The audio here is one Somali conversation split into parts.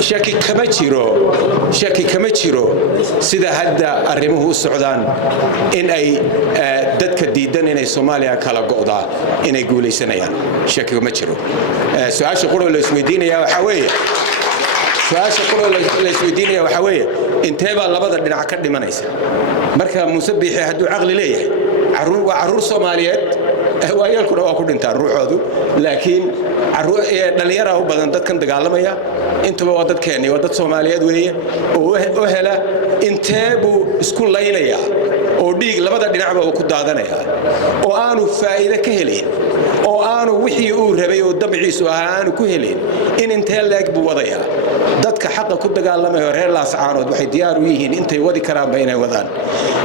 shaki kama jiro sida hadda arrimuhu u socdaan in ay dadka diidan inay Soomaaliya kala go'daa inay guuleysanayaan shaki kama jiro su'aasha qoro la isweydiinaya waxa weeye intee baa labada dhinac ka dhimanaysa marka Muuse Biixi hadduu aqli leeyahay caruur Soomaaliyeed waayalkuna waa ku dhintaan ruuxoodu laakiin dhalinyaro u badan dadkan dagaalamaya intuba waa dadkeeni waa dad Soomaaliyeed weeye oo hela intee buu isku laynaya oo dhiig labada dhinacba uu ku daadanaya oo aanu faa'iido ka helin oo aanu wixii uu rabay oo dabciisu aanu ku helin in intee leeg buu wadaya dadka xaq ku dagaalamaya reer Laascaanood waxay diyaar u yihiin intay wadi karaan inay wadaan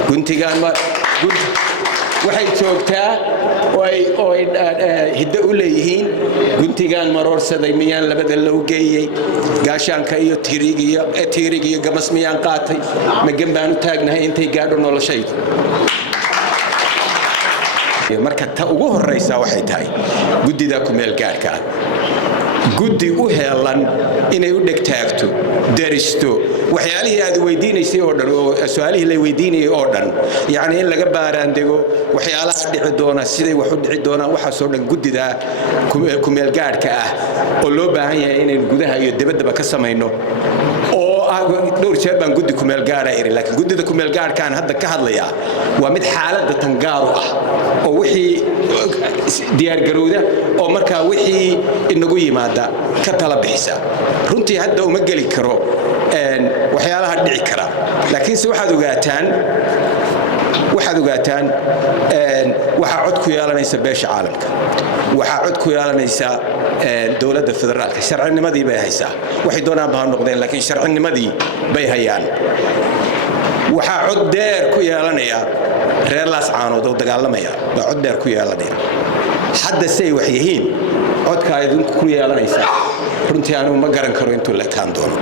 guntigaan waxay joogtaa oo ay hiddo u leeyihiin guntigaan maroorsaday miyaan labada loo geeyay gaashaanka iyo tiirigiyo gamas miyaan qaatay ma gambaan u taagnahay intay gaadho noloshayda marka ta ugu horeysa waxay tahay gudida ku meel gaarka gudi u heelan inay u dhegtaagto daristo waxyaalihii aad weydiinaysay oo dhan oo su'aalihii la weydiinayay oo dhan yaani in laga baaraandego waxyaalaha dhici doona siday wax u dhici doonaan waxa soo dhan gudida ku meel gaarka oo loo baahan yahay inay gudaha iyo dibadda ka sameeyno oo dhowr jeer baan gudi ku meel gaara laakiin gudida ku meel gaarkaan hadda ka hadlaya waa mid xaaladda tangaaro oo wixii diyaar garowda oo marka wixii inagu yimaada ka tala bixisa runtii hadda uma gali karo waxyaalaha dhici kara laakiin waxaad ogaataan waxa cod ku yeelanaysa beesha caalamka waxa cod ku yeelanaysa dawladda federaalka sharcinimadii bay haysaa waxay doonaan baa noqdeen laakiin sharcinimadii bay hayaan waxa cod dheer ku yeelanaya reer Laascaanood oo dagaalamaya waa cod dheer ku yeelanaya hadda say wax yihiin codka idinku ku yeelanaysa runtii aanu ma garan karo intuu la kaan doono